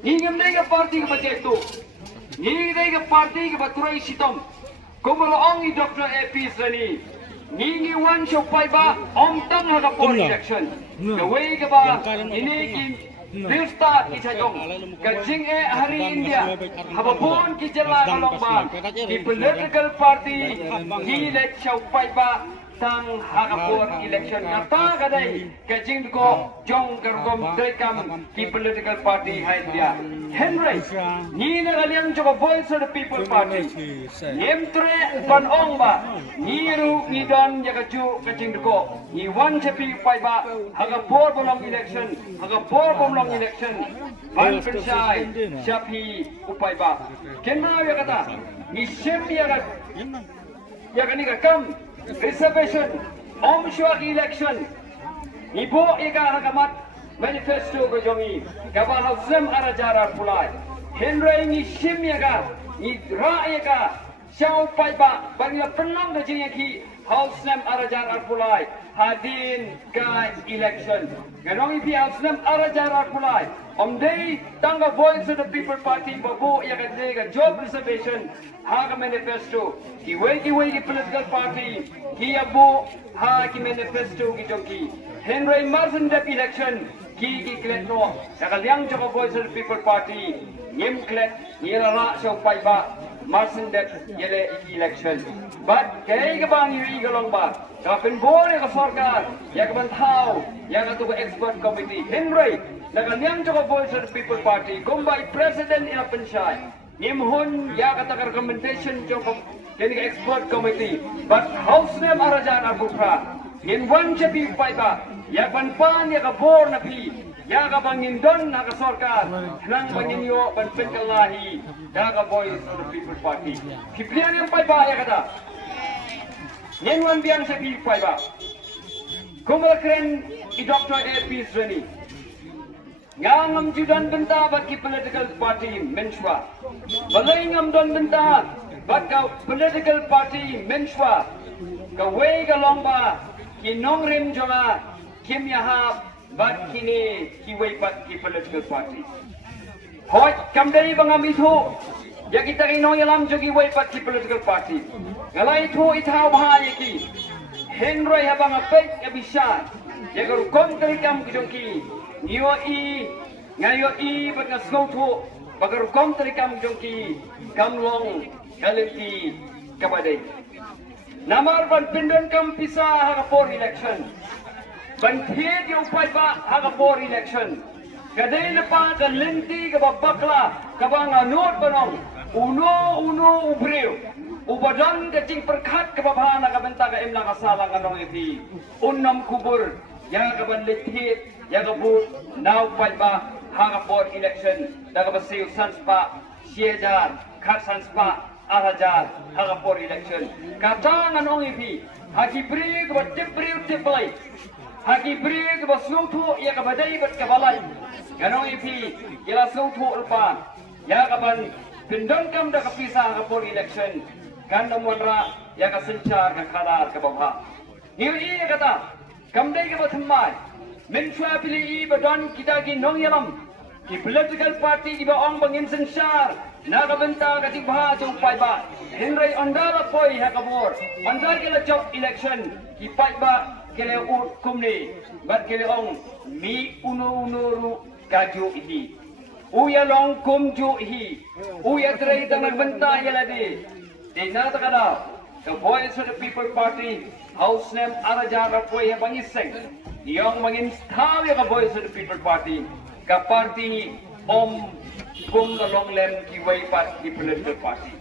Ngingam na yung party ka proyekto. Ngingam na yung party ka patuloy sitom. Kumulaong i Dr. A.P. Sani. Ngingiwan siya pa ba om tang hagapon election. Gaway ka ba inikin Dirsta kisayong kajing hari India habapon kijala kalomba di political party hilet siya pa ba tang hagapon election kata kadai kajing ko jong kargom dekam di political party hai India Henry ni na kalian coba voice of the people party yemtre panong ba niru nidon ya kaju kajing ko ni wan chapi pa ba hagapon bolong election hagapon bolong election ban pensai chapi upai ba kenna ya kata ni sem ya kani kam reservation om shwak election ibu ika hakamat manifesto ko jongi kabal sem arajara pulai henry ni simyaga ni raega shau pai ba bangla penam da jingi house sem arajara pulai hadin ka election ganong ipi house sem arajara pulai om dei tanga voice of the people party babu ya ka job reservation haga manifesto ki wei political party ki abu ha ki manifesto ki jongi Henry Martin dep election ki klet no nakaliang joko voice of the people party nyem klet nyela ra so pai ba Martin dep yele election but kay ka bang yui galong ba ka penbore ka sarkar ya ka bantao ya ka to expert committee Henry nakaliang joko voice of the people party kumbai president in Panchai Nimhun ya kata recommendation joko kini expert committee but house name arajan abupra Nimwan chapi paiba ya panpan ya kabor na pi ya kabangin don na kasorkar nang banginyo panpen kalahi ya ka voice of the people party kiprian yang paiba ya kata Nimwan biang chapi paiba kumalakren i Dr. A.P. Sani ngam judan benta bagi political party menshwa balai ngam don benta bagi political party menshwa kawai galomba kinong rim jonga kim yaha bag kini kiwai bagi political party hoi kamdai bangam itu ya kita kinong yalam jogi wai bagi political party ngalai itu itau bahaya ki Henry habang apek abishan ya garu kontri kam kujongki Niyo ngayo ba't nga snow to bagarukom talikam jongki kamlong kaliti kabaday. Namar ban pindon kam pisa hagapor election. Ban thied yung upay ba hagapor election. Kaday na pa kalinti kababakla kabang anod banong uno ubriw. Ubadan kacing perkat kababhana kabenta ka imlang kasalang anong ipi. Unam kubur yang kaban lithit yang kabut now pai ba hagapor election daga basiu sanspa siejar khat sanspa arajar hagapor election katang anong ipi haki brig ba tipri tiplai haki brig ba sutu ya kabadai bat kabalai anong ipi kila sutu ulpan ya kaban pindon kam daga pisa hagapor election kan namonra ya kasencar ka kalar ka babha ni kata kamdai ke bathmai menchua pili badan kita ki nong yalam ki political party ki baong bangin sensar na kabenta ka tibha jong pai ba henry ondala poi ha kabor andar ke la job election ki pai ba kele ut kumni bar kele ong mi uno ru kaju ihi uya long kum ju ihi uya trai tangan benta yalade dina takada the voice of the people party house name araja rapoi ha bangiseng yang mangin thaw ya ka voice of the people party ka party om kum long lem ki way pat ki political party